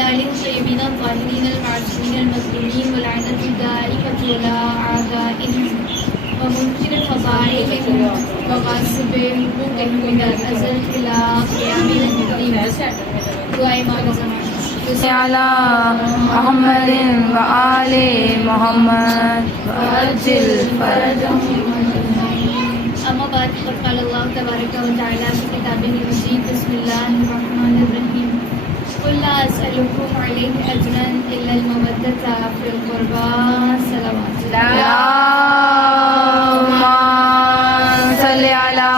على الطيبين الطاهرين المعصومين المظلومين والعنة الدائمة ولا أعدائهم ومنكر فضائلهم وغاصب حقوقهم من الأزل إلى قيام الدين. دعاء امام زمان على محمد وآل محمد وعجل فرجهم. أما بعد فقد قال الله تبارك وتعالى في كتابه المجيد بسم الله الرحمن الرحيم قل لا أسألكم عليه أجرا إلا المودة في القربى. صلوات اللهم صل على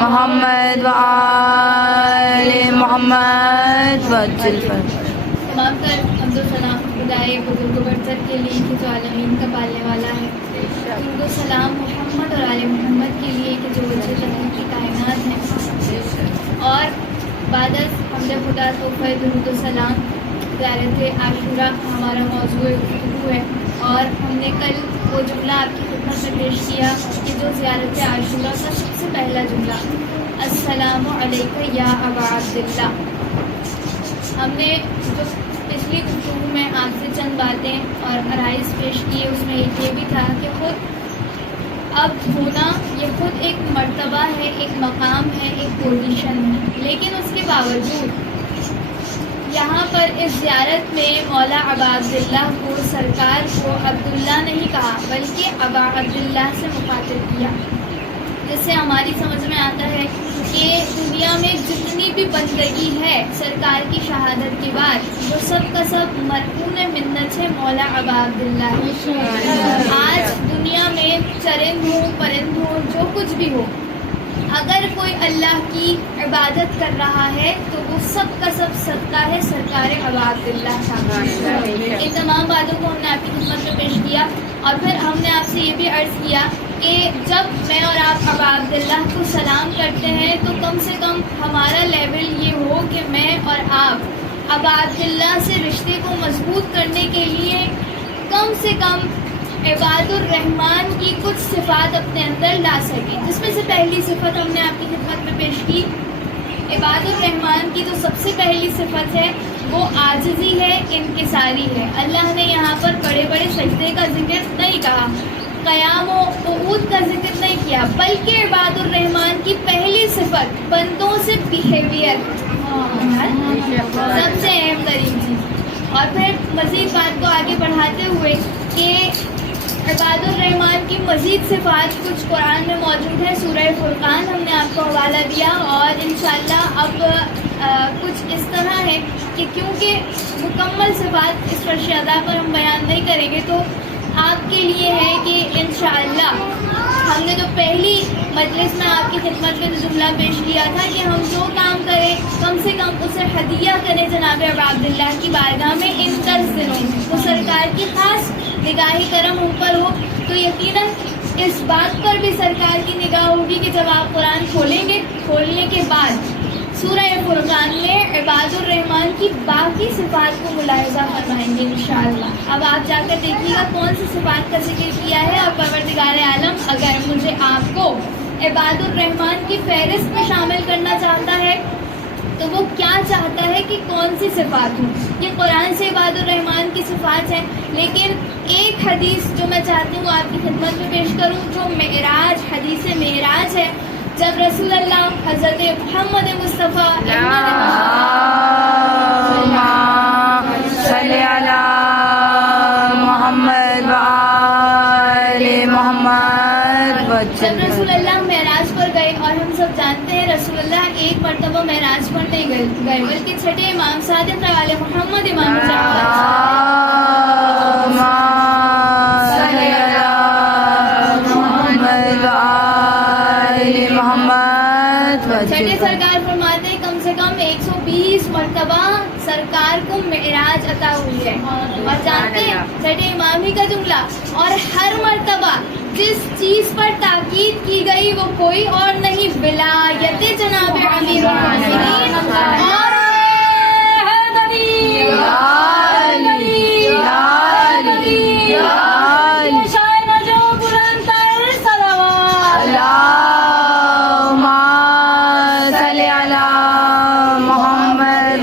محمد وآل محمد وعجل فرجهم. تمام تر حمد و ثنا خدائے بزرگ و برتر کے لیے کہ جو عالمین کا پالنے والا ہے. درود و سلام محمد اور آل محمد کے لیے کہ جو وجہ تخلیق کی کائنات ہیں. اور بعد از حمد خدا تحفہ درود و سلام زیارت عاشورہ ہمارا موضوع گفتگو ہے. اور ہم نے کل وہ جملہ آپ کی خدمت میں پیش کیا کہ جو زیارت عاشورہ کا سب سے پہلا جملہ السلام علیکہ یا ابا عبداللہ. ہم نے جو پچھلی گفتگو میں آپ سے چند باتیں اور عرائض پیش کیے اس میں ایک یہ بھی تھا کہ خود اب ہونا یہ خود ایک مرتبہ ہے, ایک مقام ہے, ایک پوزیشن ہے. لیکن اس کے باوجود یہاں پر اس زیارت میں مولا ابا عبداللہ کو سرکار کو عبداللہ نہیں کہا بلکہ ابا عبداللہ سے مخاطب کیا, جس سے ہماری سمجھ میں آتا ہے کہ دنیا میں جتنی بھی بندگی ہے سرکار کی شہادت کے بعد وہ سب کا سب مرہون منت ہے مولا ابا عبداللہ. آج دنیا میں چرند ہو پرند ہو جو کچھ بھی ہو, اگر کوئی اللہ کی عبادت کر رہا ہے تو وہ سب کا سب صدقہ ہے سرکار ابا عبداللہ کا. ان تمام باتوں کو ہم نے آپ کی خدمت میں پیش کیا. اور پھر ہم نے آپ سے یہ بھی عرض کیا کہ جب میں اور آپ ابا عبداللہ کو سلام کرتے ہیں تو کم سے کم ہمارا لیول یہ ہو کہ میں اور آپ ابا عبداللہ سے رشتے کو مضبوط کرنے کے لیے کم سے کم عباد الرحمن کی کچھ صفات اپنے اندر لا سکیں. جس میں سے پہلی صفت ہم نے آپ کی خدمت میں پیش کی. عباد الرحمن کی جو سب سے پہلی صفت ہے وہ عاجزی ہے, انکساری ہے. اللہ نے یہاں پر بڑے بڑے سجدے کا ذکر نہیں کہا, قیام و قعود کا ذکر نہیں کیا, بلکہ عباد الرحمن کی پہلی صفت بندوں سے بیہیویئر سب سے اہم ترین چیز. اور پھر مزید بات کو آگے بڑھاتے ہوئے کہ عباد الرحمن کی مزید صفات کچھ قرآن میں موجود ہے. سورہ فرقان ہم نے آپ کو حوالہ دیا اور انشاءاللہ اب کچھ اس طرح ہے کہ کیونکہ مکمل صفات اس فرش ادا پر ہم بیان نہیں کریں گے تو آپ کے لیے ہے کہ انشاءاللہ ہم نے جو پہلی مجلس میں آپ کی خدمت میں جملہ پیش کیا تھا کہ ہم جو کام کریں کم سے کم اسے ہدیہ کریں جناب ابا عبداللہ کی بارگاہ میں ان 10 دنوں تو سرکار کی خاص نگاہ کرم ہم پر ہو. تو یقیناً اس بات پر بھی سرکار کی نگاہ ہوگی کہ جب آپ قرآن کھولیں گے, کھولنے کے بعد سورہ فرقان میں عباد الرحمن کی باقی صفات کو ملاحظہ فرمائیں گے انشاءاللہ. اب آپ جا کر دیکھیے گا کون سی صفات کا ذکر کیا ہے. اور پروردگار عالم اگر مجھے آپ کو عباد الرحمن کی فہرست میں شامل کرنا چاہتا ہے تو وہ کیا چاہتا ہے کہ کون سی صفات ہوں. یہ قرآن سے عباد الرحمن کی صفات ہیں, لیکن ایک حدیث جو میں چاہتی ہوں آپ کی خدمت میں پیش کروں جو معراج حدیث معراج ہے. جب رسول اللہ حضرت محمد مصطفیٰ صلی علی محمد وآل محمد. جب رسول اللہ معراج پر گئے, اور ہم سب جانتے ہیں رسول اللہ ایک مرتبہ معراج پر نہیں گئے بلکہ چھٹے امام صادق علیہ محمد امام چھٹے سرکار فرماتے ہیں کم سے کم 120 مرتبہ سرکار کو معراج عطا ہوئی ہے. اور جانتے ہیں چھٹے امام ہی کا جملہ, اور ہر مرتبہ جس چیز پر تاکید کی گئی وہ کوئی اور نہیں ولایت جناب امیر المومنین اور محمد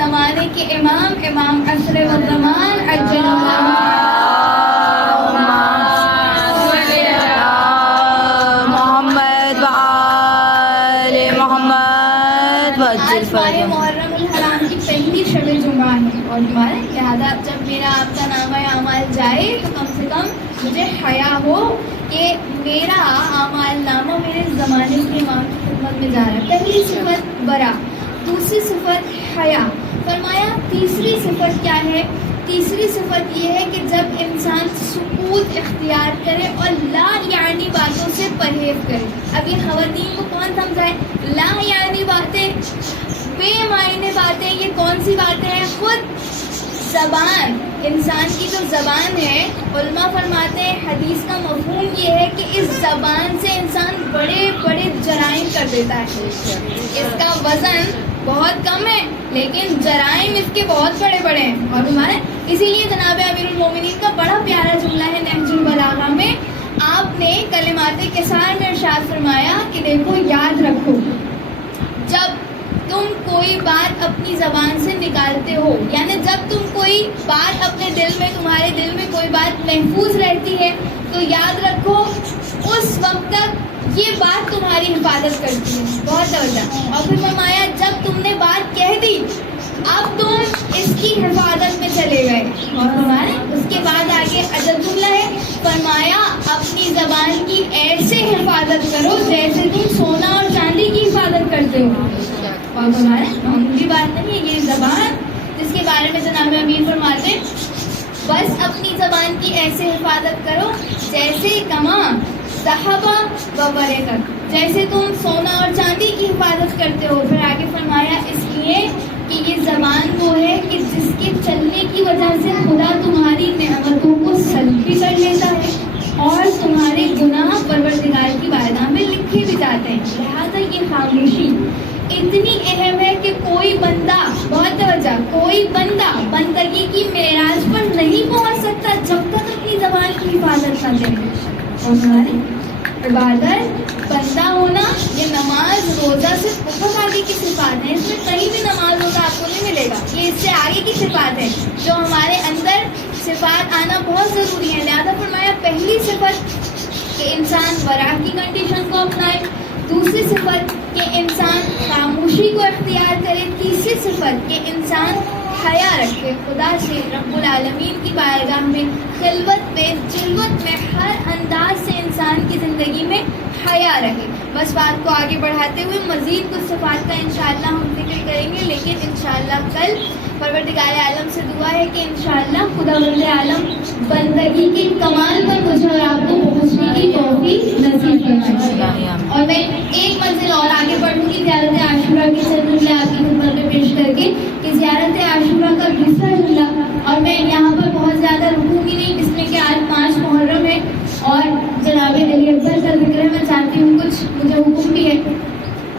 زمانے کے امام امام عصر و زمان عجل محرم الحرام کی پہلی شب جمعہ ہے اور لہٰذا جب میرا آپ کا نامہ اعمال جائے تو کم سے کم مجھے حیا ہو کہ میرا اعمال نامہ میرے زمانے کے امام کی خدمت میں جا رہا ہے. پہلی صفت برا, دوسری صفت حیا. فرمایا تیسری صفت کیا ہے؟ تیسری صفت یہ ہے کہ جب انسان سکوت اختیار کرے اور لا یعنی باتوں سے پرہیز کرے. اب یہ خواتین کو کون سمجھائے؟ لا یعنی باتیں, بے معنی باتیں, یہ کون سی باتیں ہیں؟ خود زبان, انسان کی جو زبان ہے, علماء فرماتے ہیں حدیث کا مفہوم یہ ہے کہ اس زبان سے انسان بڑے بڑے جرائم کر دیتا ہے. اس کا وزن بہت کم ہے لیکن جرائم اس کے بہت بڑے بڑے ہیں. اور ہمارے اسی لیے جناب امیر المومنین کا بڑا پیارا جملہ ہے نہج البلاغہ میں, آپ نے کلمات کسار میں ارشاد فرمایا کہ دیکھو یاد رکھو, جب تم کوئی بات اپنی زبان سے نکالتے ہو, یعنی جب تم کوئی بات اپنے دل میں, تمہارے دل میں کوئی بات محفوظ رہتی ہے تو یاد رکھو اس وقت تک یہ بات تمہاری حفاظت کرتی ہے. بہت توجہ. اور پھر فرمایا جب تم نے بات کہہ دی اب تم اس کی حفاظت میں چلے گئے. اور ہمارے اس کے بعد آگے عجب جملہ ہے, فرمایا اپنی زبان کی ایسے حفاظت کرو جیسے تم سونا اور چاندی کی حفاظت کرتے ہو. اور ہمارے معمولی بات نہیں ہے یہ زبان, جس کے بارے میں جناب امیر فرماتے بس اپنی زبان کی ایسے حفاظت کرو جیسے کما صحابہ و برکت, جیسے تم سونا اور چاندی کی حفاظت کرتے ہو. پھر آگے فرمایا اس لیے کہ یہ زبان وہ ہے کہ جس کے چلنے کی وجہ سے خدا تمہاری نعمتوں کو سلب بھی کر لیتا ہے اور تمہارے گناہ پروردگار کی بارگاہ میں لکھے بھی جاتے ہیں. لہٰذا یہ خاموشی اتنی اہم ہے کہ کوئی بندہ, بہت توجہ, کوئی بندہ بندگی کی معراج پر نہیں پہنچ سکتا جب تک اپنی زبان کی حفاظت نہ کرے. اور ہمارے عبادت بندہ ہونا, یہ نماز روزہ سے بہت آگے کی صفات ہے. اس میں کہیں بھی نماز روزہ آپ کو نہیں ملے گا, یہ اس سے آگے کی صفات ہے جو ہمارے اندر صفات آنا بہت ضروری ہے. لہٰذا فرمایا پہلی صفت کہ انسان ورع کی کنڈیشن کو اپنائے, دوسری صفت کہ انسان خاموشی کو اختیار کرے, تیسری صفت کہ انسان حیا رکھے خدا سے, رب العالمین کی بارگاہ میں خلوت میں جلوت میں ہر انداز سے انسان کی زندگی میں حیا رہے. بس بات کو آگے بڑھاتے ہوئے مزید کچھ صفات کا انشاءاللہ ہم ذکر کریں گے, لیکن انشاءاللہ کل پروردگار عالم سے دعا ہے کہ انشاءاللہ خداوند عالم بندگی کے کمال پر مجھے اور آپ کو پہنچنے کی توفیق نصیب فرمائے. اور میں ایک منزل اور آگے بڑھوں گی زیارت عاشورہ کے چند جملے آپ کی خدمت میں پیش کر کے کہ زیارت عاشورہ کا دوسرا جملہ, اور میں یہاں پر بہت زیادہ رکوں گی نہیں, اس میں کہ آج 5 محرم ہے اور جناب علی اکبر کا ذکر ہے. میں چاہتی ہوں کچھ مجھے حکم بھی ہے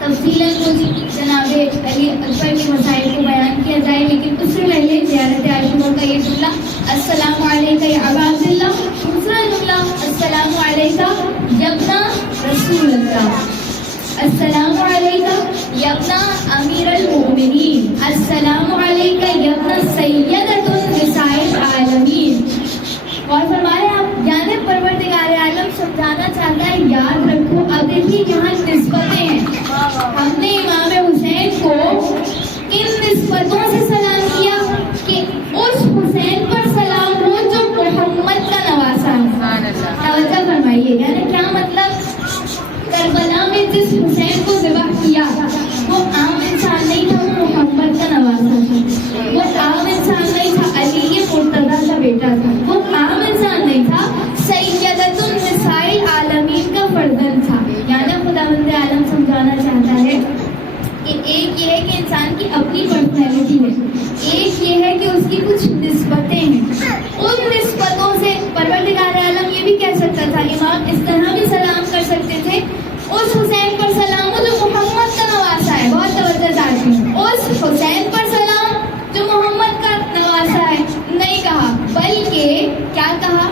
تفصیلاً کچھ جناب علی اکبر کے مسائل کو بیان کیا جائے, لیکن اس سے پہلے زیارت عاشورہ کا یہ جملہ السلام علیکم یا ابا عبداللہ, دوسرا جملہ السلام علیکم یبنا رسول اللہ, السلام علیکم یبنا امیر المؤمنین, السلام علیکم یبنا سیدۃ النساء العالمین. اور فرمایا آپ یعنی پروردگار عالم سمجھانا چاہتا ہے یاد رکھو. اب دیکھیے یہاں نسبتیں ہیں, ہم نے امام حسین کو کن نسبتوں سے سلام کیا کہ اس حسین پر سلام ہو جو محمد کا نواسا ہے. توجہ فرمائیے, یعنی کیا مطلب, کربلا میں جس حسین کو ذبح کیا وہ عام انسان نہیں تھا, وہ محمد کا نواسا تھا. وہ عام انسان نہیں تھا, علی کے مرتضیٰ کا بیٹا تھا. وہ عام انسان نہیں تھا, سیدۃ النساء العالمین کا فرزند تھا. یعنی خداوند عالم سمجھانا چاہتا ہے کہ ایک یہ ہے کہ انسان کی اپنی پرسنالٹی ہے, ایک یہ ہے کہ اس کی کچھ نسبتیں ہیں. ان نسبتوں سے پروردگار عالم یہ بھی کہہ سکتا تھا, امام اس طرح بھی سلام کر سکتے تھے اس حسین پر سلام ہو جو محمد کا نواسا ہے. بہت توجہ چاہتی ہوں, اس حسین پر سلام جو محمد کا نواسا ہے نہیں کہا, بلکہ کیا کہا,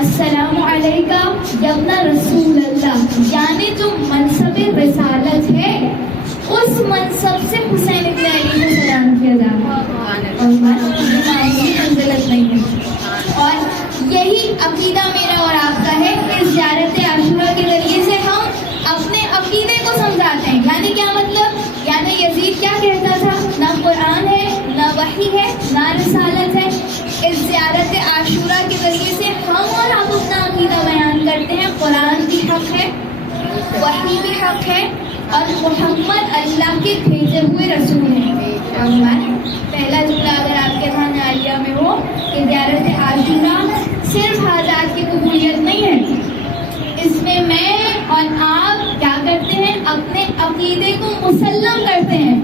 السلام علیکم یبنا رسول اللہ, یعنی جو منصب رسالت ہے اس منصب سے حسین ابن علی کو سلام کیا جاتا قرآن ہے، نہ وحی ہے، نہ رسالت ہے۔ اس زیارت عاشورہ کے ذریعے سے ہم اور آپ اپنا عقیدہ بیان کرتے ہیں۔ قرآن بھی حق ہے، وحی بھی حق ہے، اور محمد اللہ کے بھیجے ہوئے رسول ہیں۔ پہلا جملہ اگر آپ کے ذہن عالیہ میں ہو کہ زیارت عاشورہ صرف حاجات کی قبولیت نہیں ہے، اس میں میں اور آپ کیا کرتے ہیں؟ اپنے عقیدے کو مسلم کرتے ہیں،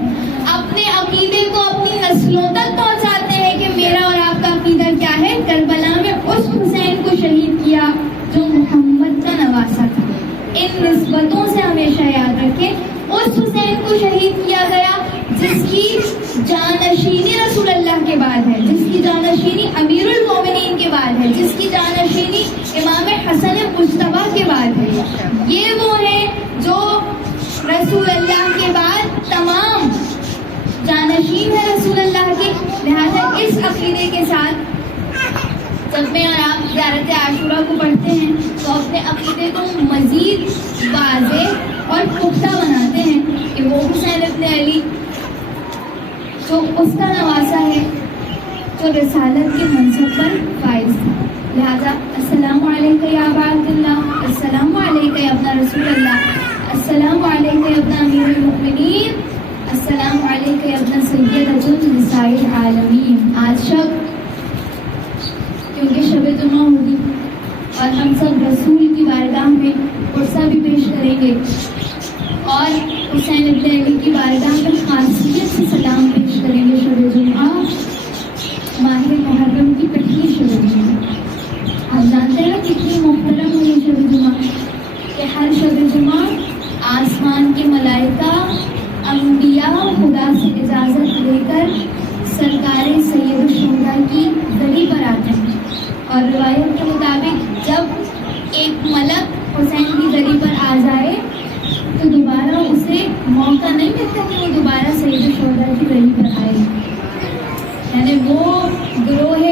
اپنے عقیدے کو اپنی نسلوں تک پہنچاتے ہیں کہ میرا اور آپ کا عقیدہ کیا ہے۔ کربلا میں اس حسین کو شہید کیا جو محمد کا نواسا تھا۔ ان نسبتوں سے ہمیشہ یاد رکھیں، اس حسین کو شہید کیا گیا جس کی جانشینی رسول اللہ کے بعد ہے، جس کی جانشینی امیر المومنین کے بعد ہے، جس کی جانشینی امام حسن مجتبیٰ کے بعد ہے۔ یہ وہ ہے جو رسول اللہ کے بعد تمام جانشین ہے رسول اللہ کے۔ لہٰذا اس عقیدے کے ساتھ جب میں اور آپ زیارت عاشورہ کو پڑھتے ہیں تو اپنے عقیدے کو مزید واضح اور پختہ بناتے ہیں کہ وہ حسین ابن علی جو اس کا نواسا ہے، جو رسالت کے منصب پر فائز تھا۔ لہٰذا السلام علیکم یا ابا عبداللہ، السلام علیکم یا ابن رسول اللہ، السلام علیکم یا ابن امیر المؤمنین، السلام علیکم یا ابن سیدۃ النساء العالمین۔ آج شب کیونکہ شب جمعہ ہوگی اور ہم سب رسول کی بارگاہ میں قرصہ بھی پیش کریں گے اور حسین ابن علی کی بارگاہ میں خاصیت سے سلام پیش کریں گے۔ شب جمعہ ماہ محرم کی پہلی شب جمعہ، آپ جانتے ہیں کتنی محترم ہوئی شب جمعہ کہ ہر شب جمعہ آسمان کے ملائکہ انبیاء خدا سے اجازت لے کر سرکار سید الشہداء کی گلی پر آتے ہیں، اور روایت کے مطابق جب ایک ملک حسین کی گلی پر آ جائے تو دوبارہ اسے موقع نہیں ملتا کہ وہ دوبارہ سید الشہداء کی گلی پر آئے۔ یعنی وہ گروہ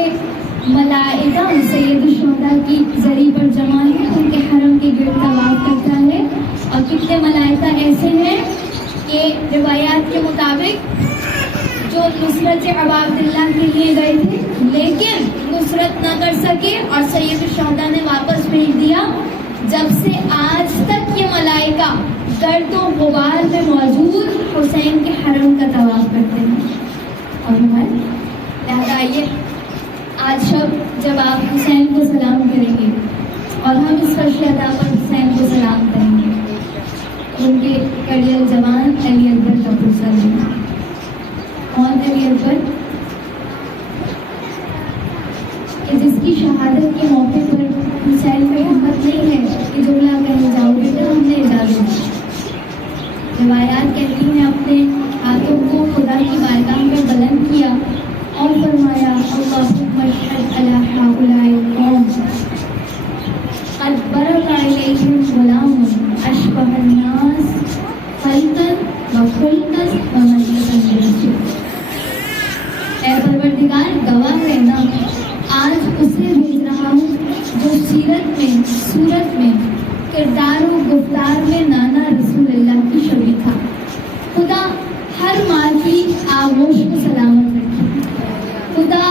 ملائکہ سید الشہداء کی زری پر جمع ہے، ان کے حرم کے گرد طواف کرتا ہے، اور کتنے ملائکہ ایسے ہیں کہ روایات کے مطابق جو نصرت ابا عبداللہ کے لیے گئے تھے لیکن نصرت نہ کر سکے اور سید الشہداء نے واپس بھیج دیا، جب سے آج تک یہ ملائکہ گرد و غبار میں موجود حسین کے حرم کا طواف کرتے ہیں۔ اور لہٰذا آئیے آج شب جب آپ حسین کو سلام کریں گے اور ہم اس فرش ادا پر حسین کو سلام کریں گے، ان کے کڑی الجوان علی اکبر کا پرسر ہے۔ کون علی اکبر؟ کہ جس کی شہادت کے موقع پر حسین میں ہمت نہیں ہے کہ جملہ کہنے جاؤ گے تو ہم نے اجازت دی۔ روایات کہتی ہیں اپنے ہاتھوں کو خدا کی بارگاہ میں بلند کیا اور فرمایا اللہم اشہد علی ہؤلاء القوم قد برز الیہم غلام اشبہ الناس خلقا وخلقا ومنطقا برسول۔ اے پروردگار گواہ رہنا، آج اسے بھیج رہا ہوں جو سیرت میں، صورت میں، کردار و گفتار میں نانا رسول اللہ کی شبیہ تھا۔ خدا ہر ماں کی آغوش کو سلامت رکھے، خدا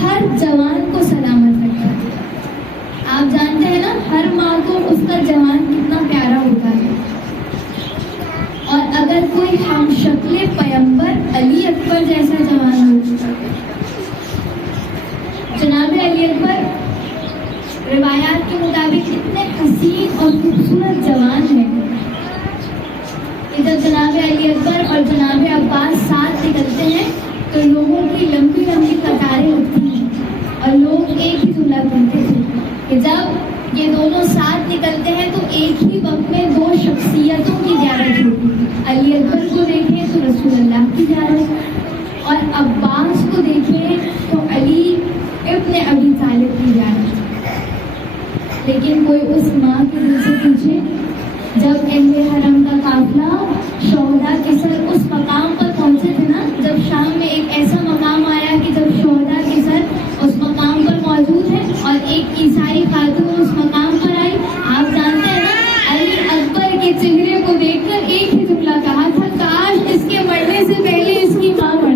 ہر جوان کو سلامت رکھے۔ آپ جانتے ہیں نا ہر ماں کو اس کا جوان کتنا پیارا ہوتا ہے، اور اگر کوئی ہم شکل پیغمبر علی اکبر جیسا جوان ہو، جناب علی اکبر روایات کے مطابق اتنے حسین اور خوبصورت جوان ہیں کہ جب جناب علی اکبر اور جناب عباس ساتھ نکلتے ہیں تو لوگوں کی لمبی لمبی قطاریں ہوتی ہیں، اور لوگ ایک ہی جملہ کہتے تھے کہ جب یہ دونوں ساتھ نکلتے ہیں تو ایک ہی وقت میں دو شخصیتوں کی زیارت ہوتی ہے۔ علی اکبر کو دیکھیں تو رسول اللہ کی زیارت، اور عباس کو دیکھیں تو علی ابن ابی طالب کی زیارت۔ لیکن کوئی اس ماں کے دل سے پوچھے جب اہل حرم کا قافلہ شہداء کے سر اس مقام پر پہنچے تھے نا، جب شام میں ایک ایسا مقام آیا کہ جب شہداء کے سر اس مقام پر موجود ہے اور ایک عیسائی خاتون اس مقام پر آئی، آپ جانتے ہیں نا علی اکبر کے چہرے کو دیکھ کر ایک ہی جملہ کہا تھا، کاش اس کے مرنے سے پہلے اس کی ماں مر